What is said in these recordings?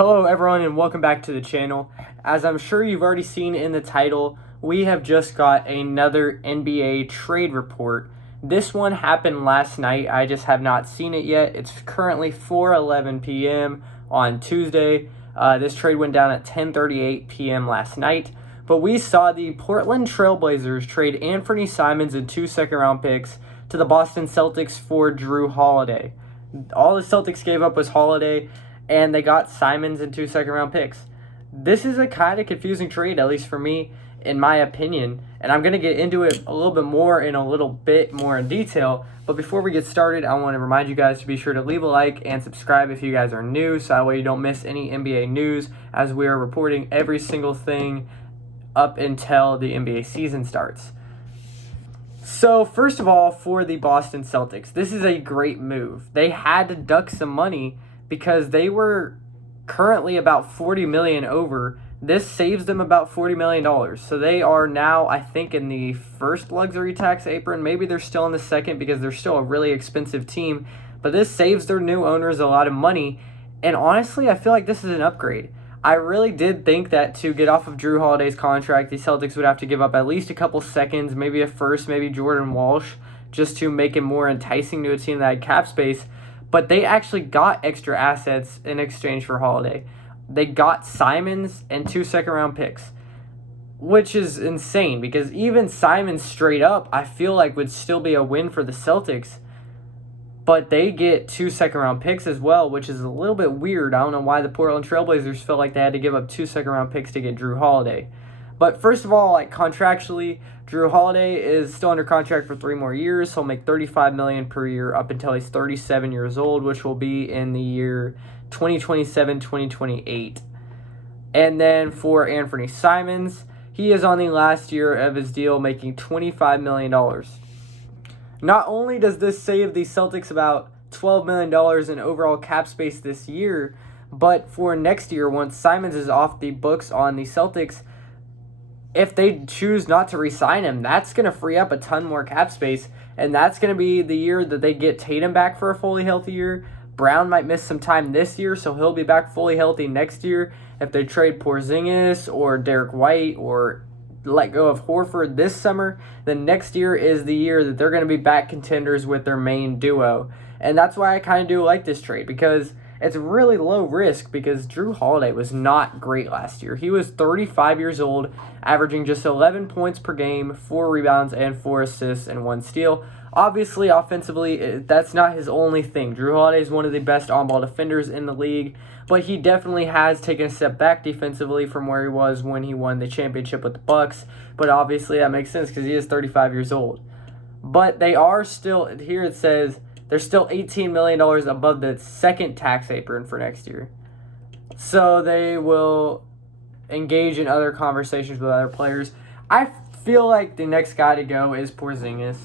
Hello everyone and welcome back to the channel. As I'm sure you've already seen in the title, we have just got another NBA trade report. This one happened last night. I just have not seen it yet. It's currently 4:11 p.m. on Tuesday. This trade went down at 10:38 p.m. last night. But we saw the Portland Trailblazers trade Anthony Simons and 2 second-round picks to the Boston Celtics for Jrue Holiday. All the Celtics gave up was Holiday, and they got Simons and 2 second-round picks. This is a kind of confusing trade, at least for me, in my opinion, and I'm going to get into it a little bit more in a little bit more in detail. But before we get started, I want to remind you guys to be sure to leave a like and subscribe if you guys are new, so that way you don't miss any NBA news, as we are reporting every single thing up until the NBA season starts. So, first of all, for the Boston Celtics, this is a great move. They had to duck some money because they were currently about $40 million over. This saves them about $40 million. So they are now, I think, in the first luxury tax apron. Maybe they're still in the second because they're still a really expensive team. But this saves their new owners a lot of money. And honestly, I feel like this is an upgrade. I really did think that to get off of Jrue Holiday's contract, the Celtics would have to give up at least a couple seconds, maybe a first, maybe Jordan Walsh, just to make it more enticing to a team that had cap space. But they actually got extra assets in exchange for Holiday. They got Simons and 2 second-round picks, which is insane because even Simons straight up, I feel like would still be a win for the Celtics. But they get 2 second-round picks as well, which is a little bit weird. I don't know why the Portland Trailblazers felt like they had to give up 2 second-round picks to get Jrue Holiday. But first of all, contractually, Jrue Holiday is still under contract for 3 more years. He'll make $35 million per year up until he's 37 years old, which will be in the year 2027-2028. And then for Anthony Simons, he is on the last year of his deal, making $25 million. Not only does this save the Celtics about $12 million in overall cap space this year, but for next year, once Simons is off the books on the Celtics, if they choose not to re-sign him, that's going to free up a ton more cap space, and that's going to be the year that they get Tatum back for a fully healthy year. Brown might miss some time this year, so he'll be back fully healthy next year. If they trade Porzingis or Derek White or let go of Horford this summer, then next year is the year that they're going to be back contenders with their main duo. And that's why I kind of do like this trade, because it's really low risk, because Jrue Holiday was not great last year. He was 35 years old, averaging just 11 points per game, 4 rebounds, and 4 assists, and 1 steal. Obviously, offensively, that's not his only thing. Jrue Holiday is one of the best on-ball defenders in the league, but he definitely has taken a step back defensively from where he was when he won the championship with the Bucks. But obviously, that makes sense because he is 35 years old. But they are still, here it says, they're still $18 million above the second tax apron for next year. So they will engage in other conversations with other players. I feel like the next guy to go is Porzingis.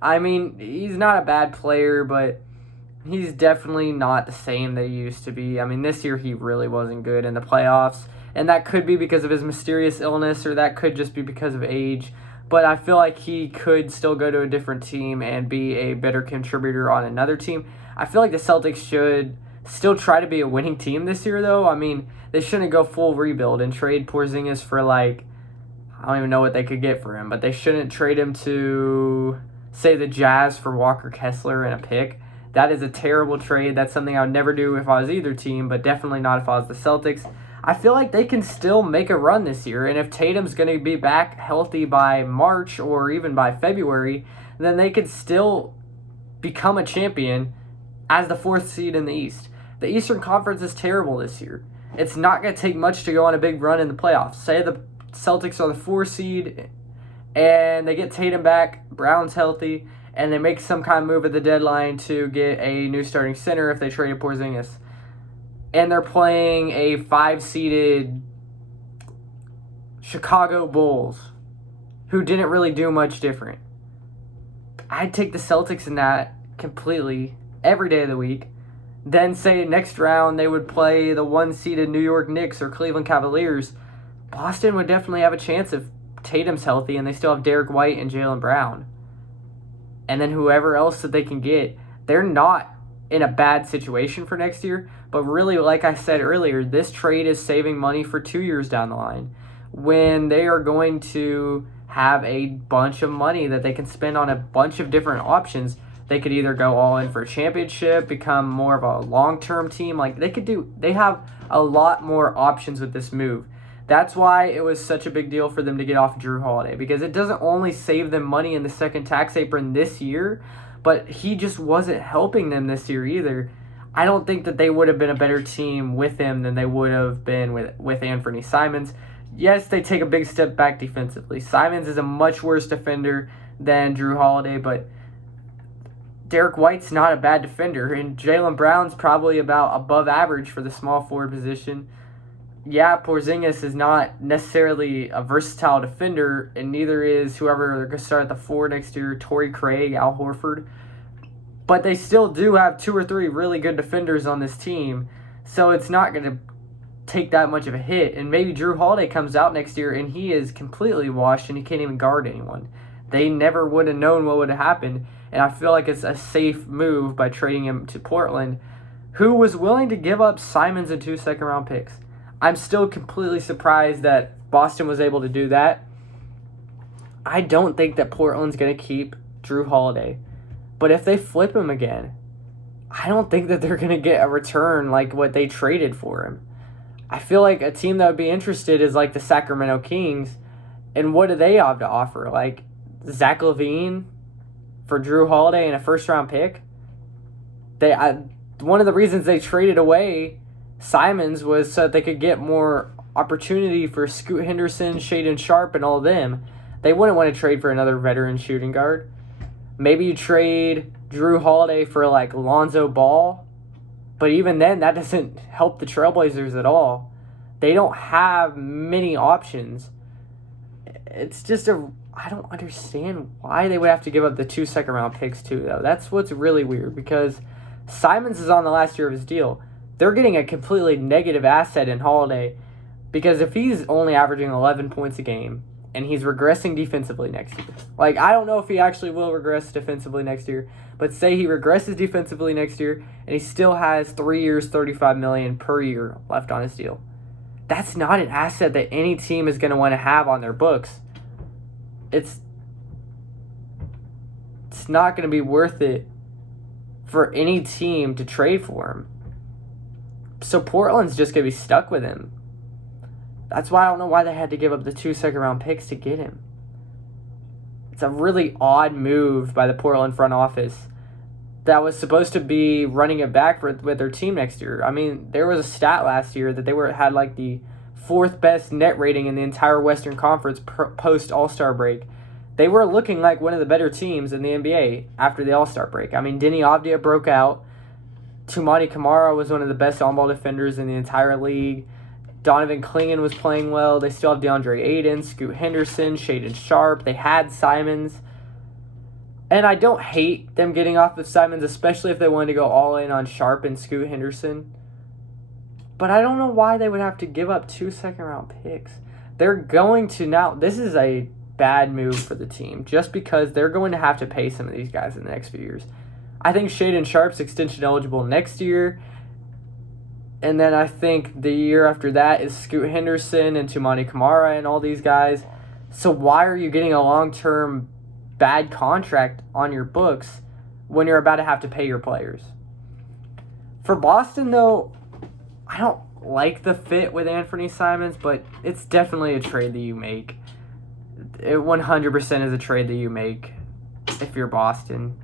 I mean, he's not a bad player, but he's definitely not the same that he used to be. I mean, this year he really wasn't good in the playoffs, and that could be because of his mysterious illness, or that could just be because of age. But I feel like he could still go to a different team and be a better contributor on another team. I feel like the Celtics should still try to be a winning team this year, though. I mean, they shouldn't go full rebuild and trade Porzingis for, I don't even know what they could get for him, but they shouldn't trade him to, say, the Jazz for Walker Kessler and a pick. That is a terrible trade. That's something I would never do if I was either team, but definitely not if I was the Celtics. I feel like they can still make a run this year, and if Tatum's going to be back healthy by March or even by February, then they could still become a champion as the 4th seed in the East. The Eastern Conference is terrible this year. It's not going to take much to go on a big run in the playoffs. Say the Celtics are the 4th seed, and they get Tatum back, Brown's healthy, and they make some kind of move at the deadline to get a new starting center if they trade Porzingis. And they're playing a 5-seeded Chicago Bulls, who didn't really do much different. I'd take the Celtics in that completely every day of the week. Then say next round they would play the 1-seeded New York Knicks or Cleveland Cavaliers. Boston would definitely have a chance if Tatum's healthy and they still have Derek White and Jaylen Brown. And then whoever else that they can get, they're not in a bad situation for next year. But really, like I said earlier, this trade is saving money for 2 years down the line when they are going to have a bunch of money that they can spend on a bunch of different options. They could either go all in for a championship, become more of a long-term team. Like they have a lot more options with this move. That's why it was such a big deal for them to get off Jrue Holiday, because it doesn't only save them money in the second tax apron this year, but he just wasn't helping them this year either. I don't think that they would have been a better team with him than they would have been with Anthony Simons. Yes, they take a big step back defensively. Simons is a much worse defender than Jrue Holiday, but Derek White's not a bad defender, and Jaylen Brown's probably about above average for the small forward position. Yeah, Porzingis is not necessarily a versatile defender, and neither is whoever they're going to start at the 4 next year, Torrey Craig, Al Horford. But they still do have 2 or 3 really good defenders on this team, so it's not going to take that much of a hit. And maybe Jrue Holiday comes out next year and he is completely washed and he can't even guard anyone. They never would have known what would have happened, and I feel like it's a safe move by trading him to Portland, who was willing to give up Simons and 2 second-round picks. I'm still completely surprised that Boston was able to do that. I don't think that Portland's going to keep Jrue Holiday. But if they flip him again, I don't think that they're going to get a return like what they traded for him. I feel like a team that would be interested is like the Sacramento Kings. And what do they have to offer? Like Zach LaVine for Jrue Holiday and a first-round pick? One of the reasons they traded away Simons was so that they could get more opportunity for Scoot Henderson, Shaedon Sharpe, and all of them. They wouldn't want to trade for another veteran shooting guard. Maybe you trade Jrue Holiday for like Lonzo Ball, but even then, that doesn't help the Trailblazers at all. They don't have many options. It's just I don't understand why they would have to give up the 2 second-round picks too, though. That's what's really weird, because Simons is on the last year of his deal. They're getting a completely negative asset in Holiday, because if he's only averaging 11 points a game and he's regressing defensively next year, like I don't know if he actually will regress defensively next year, but say he regresses defensively next year and he still has 3 years, $35 million per year left on his deal. That's not an asset that any team is going to want to have on their books. It's not going to be worth it for any team to trade for him. So Portland's just going to be stuck with him. That's why I don't know why they had to give up the 2 second-round picks to get him. It's a really odd move by the Portland front office that was supposed to be running it back with their team next year. I mean, there was a stat last year that they had like the 4th best net rating in the entire Western Conference post All-Star break. They were looking like one of the better teams in the NBA after the All-Star break. I mean, Denny Avdija broke out. Toumani Camara was one of the best on-ball defenders in the entire league. Donovan Clingan was playing well. They still have DeAndre Ayton, Scoot Henderson, Shaedon Sharpe. They had Simons. And I don't hate them getting off of Simons, especially if they wanted to go all in on Sharpe and Scoot Henderson. But I don't know why they would have to give up 2 second-round picks. They're going to now... This is a bad move for the team, just because they're going to have to pay some of these guys in the next few years. I think Shaedon Sharpe's extension eligible next year. And then I think the year after that is Scoot Henderson and Toumani Camara and all these guys. So why are you getting a long-term bad contract on your books when you're about to have to pay your players? For Boston, though, I don't like the fit with Anthony Simons, but it's definitely a trade that you make. It 100% is a trade that you make if you're Boston.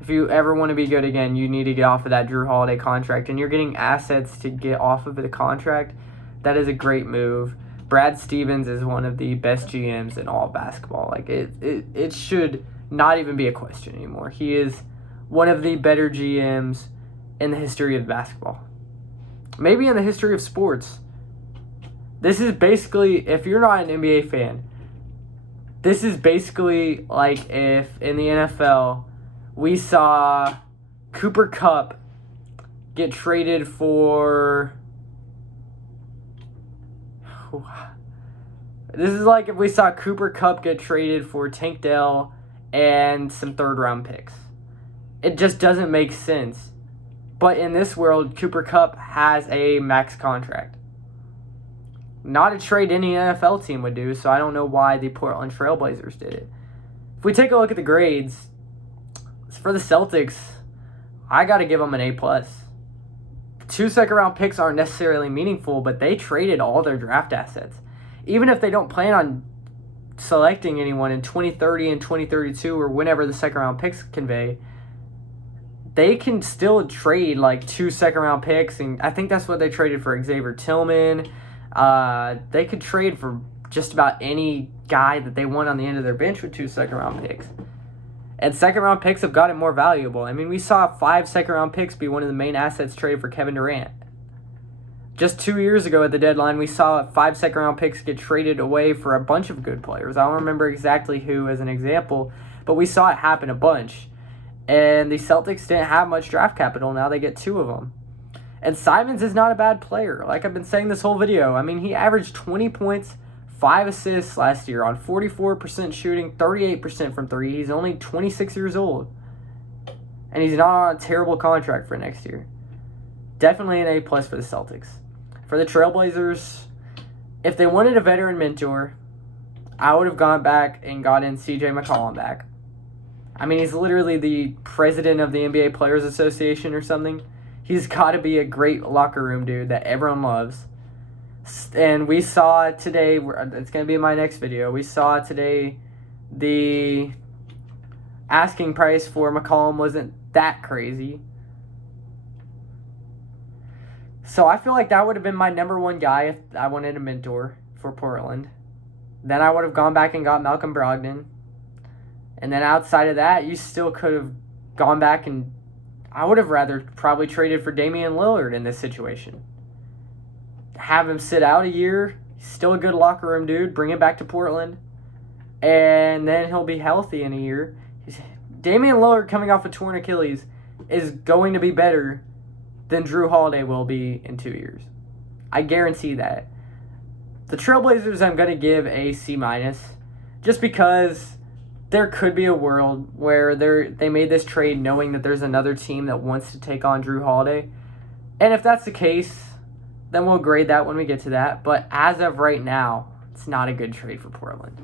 If you ever want to be good again, you need to get off of that Jrue Holiday contract, and you're getting assets to get off of the contract. That is a great move. Brad Stevens is one of the best GMs in all of basketball. Like it should not even be a question anymore. He is one of the better GMs in the history of basketball. Maybe in the history of sports. This is basically, if you're not an NBA fan, this is basically like if in the NFL we saw Cooper Kupp get traded for... This is like if we saw Cooper Kupp get traded for Tank Dell and some third-round picks. It just doesn't make sense. But in this world, Cooper Kupp has a max contract. Not a trade any NFL team would do, so I don't know why the Portland Trailblazers did it. If we take a look at the grades, for the Celtics, I got to give them an A+. 2 second-round picks aren't necessarily meaningful, but they traded all their draft assets. Even if they don't plan on selecting anyone in 2030 and 2032 or whenever the second-round picks convey, they can still trade like 2 second-round picks, and I think that's what they traded for Xavier Tillman. They could trade for just about any guy that they want on the end of their bench with 2 second-round picks. And second-round picks have gotten more valuable. I mean, we saw 5 second-round picks be one of the main assets traded for Kevin Durant. Just 2 years ago at the deadline, we saw 5 second-round picks get traded away for a bunch of good players. I don't remember exactly who as an example, but we saw it happen a bunch. And the Celtics didn't have much draft capital. Now they get 2 of them. And Simons is not a bad player. Like I've been saying this whole video, I mean, he averaged 20 points, 5 assists last year on 44% shooting, 38% from 3. He's only 26 years old. And he's not on a terrible contract for next year. Definitely an A+ for the Celtics. For the Trailblazers, if they wanted a veteran mentor, I would have gone back and gotten CJ McCollum back. I mean, he's literally the president of the NBA Players Association or something. He's got to be a great locker room dude that everyone loves. And we saw today, it's going to be in my next video, we saw today the asking price for McCollum wasn't that crazy. So I feel like that would have been my number 1 guy if I wanted a mentor for Portland. Then I would have gone back and got Malcolm Brogdon. And then outside of that, you still could have gone back and I would have rather probably traded for Damian Lillard in this situation. Have him sit out a year. He's still a good locker room dude. Bring him back to Portland. And then he'll be healthy in a year. Damian Lillard coming off a torn Achilles is going to be better than Jrue Holiday will be in 2 years. I guarantee that. The Trailblazers I'm going to give a C-, just because there could be a world where they made this trade knowing that there's another team that wants to take on Jrue Holiday. And if that's the case, then we'll grade that when we get to that. But as of right now, it's not a good trade for Portland.